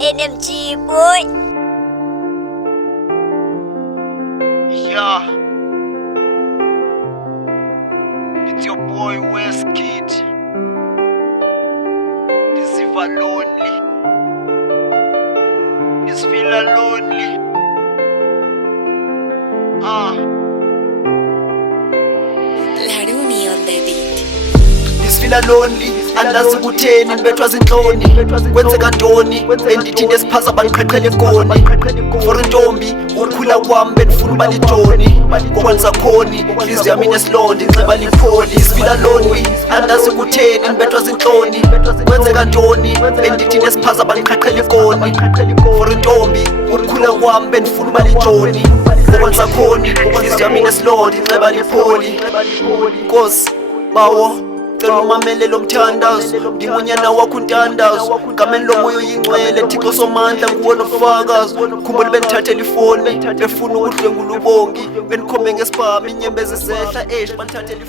NMG boy. Yeah, it's your boy Westkid. Ndisiva lonely, ndisifila lonely. Laruni on the beat. Ndisifila lonely, andazi kutheni ndibethwa zintloni. Kwenzeka ntoni endithi ndesiphaza bandiqheqhela ikoni. For intombi ukhula kwam bendifuna uba litoni. Ngoba ndisakhoni ihliziyo yami inesilonda inxeba lipholi. Ndisifila lonely, andazi kutheni ndibethwa zintloni. Kwenzeka ntoni endithi ndesiphaza bandiqheqhela ikoni. For intombi ukhula kwam bendifuna uba litoni. Ngoba ndisakhoni ihliziyo yami inesilonda inxeba lipholi. Nkosi bawo cela umamele lo mthandazo, ndingonyana wakho untandazo. Kameni lo moyo yingcwele, Thixo somandla nguwe nofakazi. Khumbula bendithathela ifoni, befuna ukudlwengula ubongi. Bendikhombe ngesibhamu inyembezi zehla bandithathela ifoni.